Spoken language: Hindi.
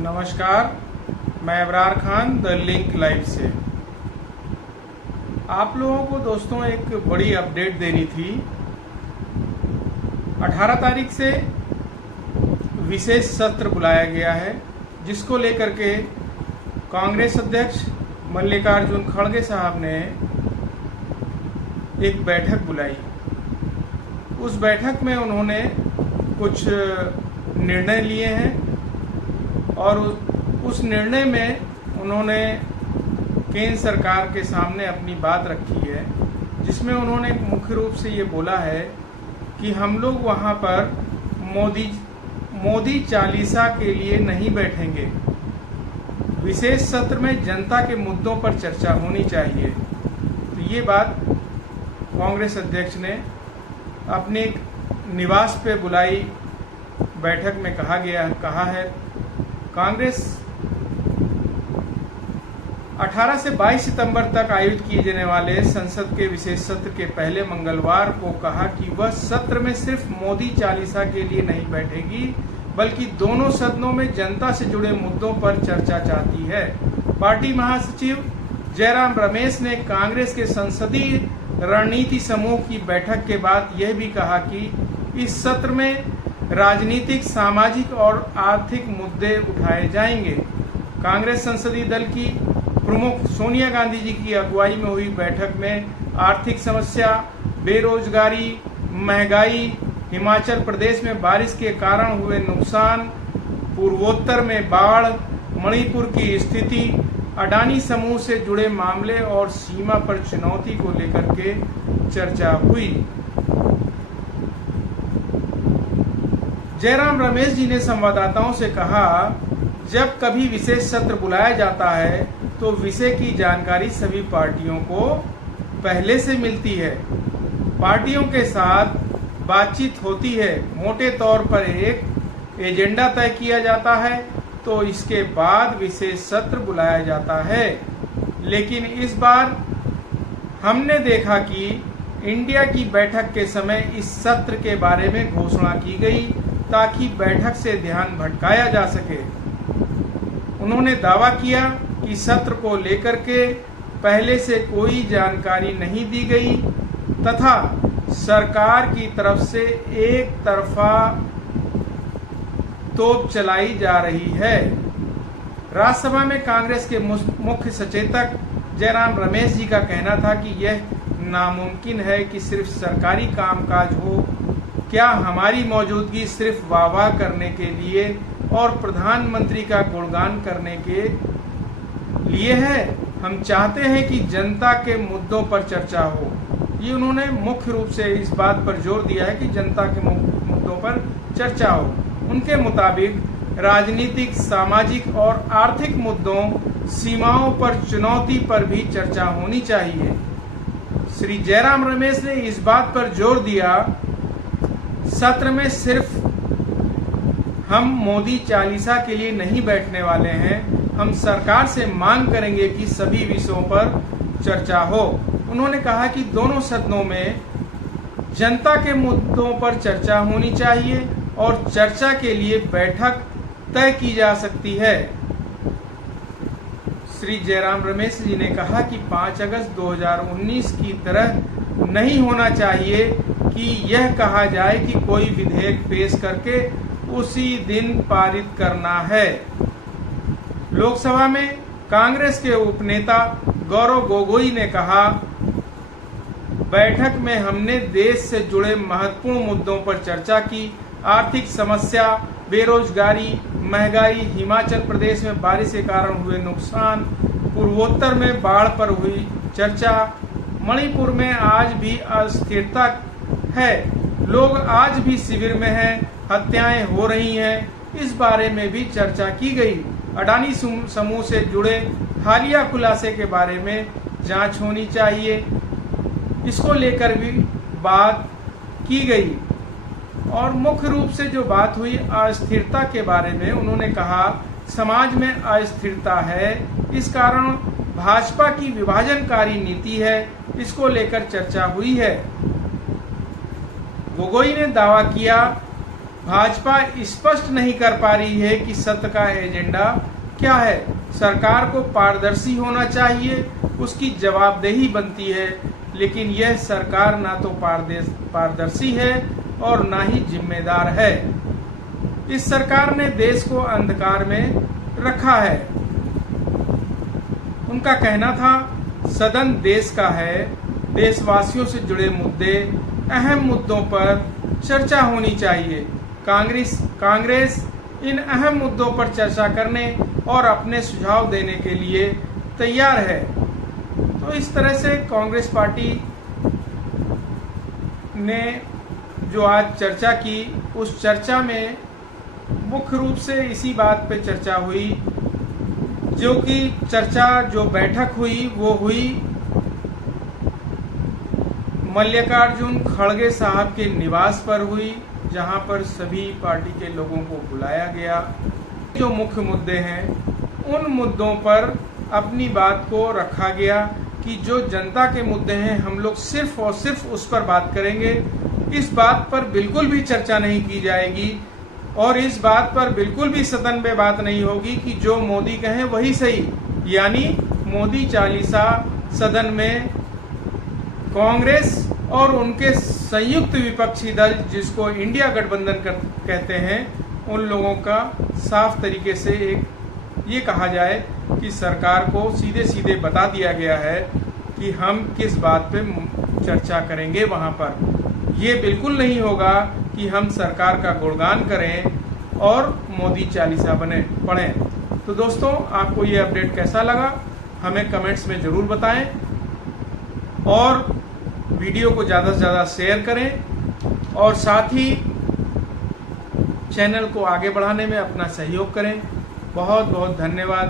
नमस्कार, मैं Abrar Khan the link live से। आप लोगों को दोस्तों एक बड़ी अपडेट देनी थी। 18 तारीख से विशेष सत्र बुलाया गया है, जिसको लेकर के कांग्रेस अध्यक्ष मल्लिकार्जुन खड़गे साहब ने एक बैठक बुलाई। उस बैठक में उन्होंने कुछ निर्णय लिए हैं और उस निर्णय में उन्होंने केंद्र सरकार के सामने अपनी बात रखी है, जिसमें उन्होंने मुख्य रूप से ये बोला है कि हम लोग वहाँ पर मोदी चालीसा के लिए नहीं बैठेंगे। विशेष सत्र में जनता के मुद्दों पर चर्चा होनी चाहिए। तो ये बात कांग्रेस अध्यक्ष ने अपने निवास पे बुलाई बैठक में कहा है। कांग्रेस 18 से 22 सितंबर तक आयोजित किए जाने वाले संसद के विशेष सत्र के पहले मंगलवार को कहा कि वह सत्र में सिर्फ मोदी चालीसा के लिए नहीं बैठेगी, बल्कि दोनों सदनों में जनता से जुड़े मुद्दों पर चर्चा चाहती है। पार्टी महासचिव जयराम रमेश ने कांग्रेस के संसदीय रणनीति समूह की बैठक के बाद यह भी कहा कि इस सत्र में राजनीतिक, सामाजिक और आर्थिक मुद्दे उठाए जाएंगे। कांग्रेस संसदीय दल की प्रमुख सोनिया गांधी जी की अगुवाई में हुई बैठक में आर्थिक समस्या, बेरोजगारी, महंगाई, हिमाचल प्रदेश में बारिश के कारण हुए नुकसान, पूर्वोत्तर में बाढ़, मणिपुर की स्थिति, अडानी समूह से जुड़े मामले और सीमा पर चुनौती को लेकर के चर्चा हुई। जयराम रमेश जी ने संवाददाताओं से कहा, जब कभी विशेष सत्र बुलाया जाता है तो विषय की जानकारी सभी पार्टियों को पहले से मिलती है। पार्टियों के साथ बातचीत होती है, मोटे तौर पर एक एजेंडा तय किया जाता है, तो इसके बाद विशेष सत्र बुलाया जाता है। लेकिन इस बार हमने देखा कि इंडिया की बैठक के समय इस सत्र के बारे में घोषणा की गई ताकि बैठक से ध्यान भटकाया जा सके। उन्होंने दावा किया कि सत्र को लेकर के पहले से कोई जानकारी नहीं दी गई तथा सरकार की तरफ से एक तरफा तोप चलाई जा रही है। राज्यसभा में कांग्रेस के मुख्य सचेतक जयराम रमेश जी का कहना था कि यह नामुमकिन है कि सिर्फ सरकारी कामकाज हो। क्या हमारी मौजूदगी सिर्फ वाह करने के लिए और प्रधानमंत्री का गुणगान करने के लिए है? हम चाहते हैं कि जनता के मुद्दों पर चर्चा हो। ये उन्होंने मुख्य रूप से इस बात पर जोर दिया है कि जनता के मुद्दों पर चर्चा हो। उनके मुताबिक राजनीतिक, सामाजिक और आर्थिक मुद्दों, सीमाओं पर चुनौती पर भी चर्चा होनी चाहिए। श्री जयराम रमेश ने इस बात पर जोर दिया, सत्र में सिर्फ हम मोदी चालीसा के लिए नहीं बैठने वाले हैं। हम सरकार से मांग करेंगे कि सभी विषयों पर चर्चा हो। उन्होंने कहा कि दोनों सदनों में जनता के मुद्दों पर चर्चा होनी चाहिए और चर्चा के लिए बैठक तय की जा सकती है। श्री जयराम रमेश जी ने कहा कि 5 अगस्त 2019 की तरह नहीं होना चाहिए कि यह कहा जाए कि कोई विधेयक पेश करके उसी दिन पारित करना है। लोकसभा में कांग्रेस के उपनेता गौरव गोगोई ने कहा, बैठक में हमने देश से जुड़े महत्वपूर्ण मुद्दों पर चर्चा की। आर्थिक समस्या, बेरोजगारी, महंगाई, हिमाचल प्रदेश में बारिश के कारण हुए नुकसान, पूर्वोत्तर में बाढ़ पर हुई चर्चा, मणिपुर में आज भी अस्थिरता है, लोग आज भी शिविर में हैं, हत्याएं हो रही हैं, इस बारे में भी चर्चा की गई। अडानी समूह से जुड़े हालिया खुलासे के बारे में जांच होनी चाहिए, इसको लेकर भी बात की गई। और मुख्य रूप से जो बात हुई अस्थिरता के बारे में, उन्होंने कहा समाज में अस्थिरता है, इस कारण भाजपा की विभाजनकारी नीति है, इसको लेकर चर्चा हुई है। गोगोई ने दावा किया, भाजपा स्पष्ट नहीं कर पा रही है कि सत्य का एजेंडा क्या है। सरकार को पारदर्शी होना चाहिए, उसकी जवाबदेही बनती है, लेकिन यह सरकार ना तो पारदर्शी है और ना ही जिम्मेदार है। इस सरकार ने देश को अंधकार में रखा है। उनका कहना था सदन देश का है, देशवासियों से जुड़े मुद्दे, अहम मुद्दों पर चर्चा होनी चाहिए। कांग्रेस इन अहम मुद्दों पर चर्चा करने और अपने सुझाव देने के लिए तैयार है। तो इस तरह से कांग्रेस पार्टी ने जो आज चर्चा की, उस चर्चा में मुख्य रूप से इसी बात पे चर्चा हुई, जो बैठक हुई वो हुई मल्लिकार्जुन खड़गे साहब के निवास पर हुई, जहां पर सभी पार्टी के लोगों को बुलाया गया। जो मुख्य मुद्दे हैं उन मुद्दों पर अपनी बात को रखा गया कि जो जनता के मुद्दे हैं हम लोग सिर्फ और सिर्फ उस पर बात करेंगे। इस बात पर बिल्कुल भी चर्चा नहीं की जाएगी और इस बात पर बिल्कुल भी सदन में बात नहीं होगी कि जो मोदी कहें वही सही, यानी मोदी चालीसा सदन में कांग्रेस और उनके संयुक्त विपक्षी दल जिसको इंडिया गठबंधन कहते हैं, उन लोगों का साफ तरीके से ये कहा जाए कि सरकार को सीधे सीधे बता दिया गया है कि हम किस बात पे चर्चा करेंगे। वहां पर ये बिल्कुल नहीं होगा कि हम सरकार का गुणगान करें और मोदी चालीसा पढ़ें। तो दोस्तों, आपको ये अपडेट कैसा लगा हमें कमेंट्स में ज़रूर बताएं और वीडियो को ज़्यादा से ज़्यादा शेयर करें और साथ ही चैनल को आगे बढ़ाने में अपना सहयोग करें। बहुत बहुत धन्यवाद।